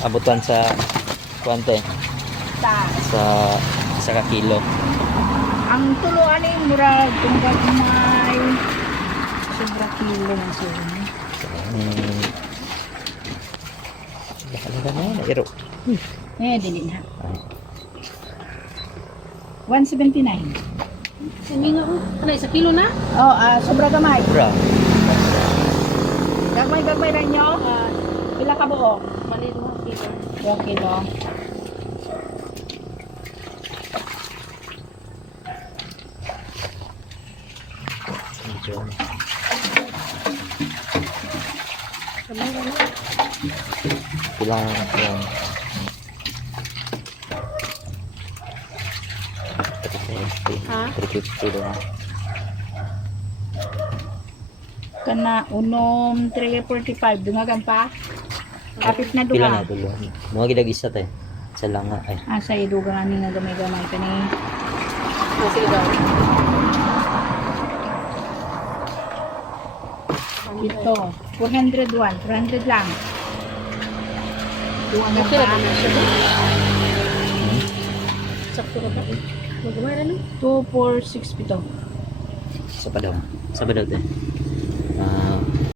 Abutan sa kuante Ta. sa isa ka kilo. Ang tuluan ni murag tunggal may sobra kilo ng suno. Baka na iro. Dili na. 179. Sabi nga, ano, 1 kilo na? Oh, sobra gamay. Bra. Gagmay rin nyo. Pila ka buo? Maliit mo, kilo. 2 kilo. Medyo. Sabi nga, ano? Kulang yung 350. Ha? 350 doon. Kana unom 345 dungagan pa. Kapit na Pila na duha. dulo. Mga gidag isa tay. Sa langa ay. Sa idugan ani nga gamay-gamay kani. Oh, sige daw. Ito 401, 400 lang. Dungagan Okay na pa. ba na siya? Sakto na ba? Magumay na no? 2467. Sa pa daw. Sa pa daw te.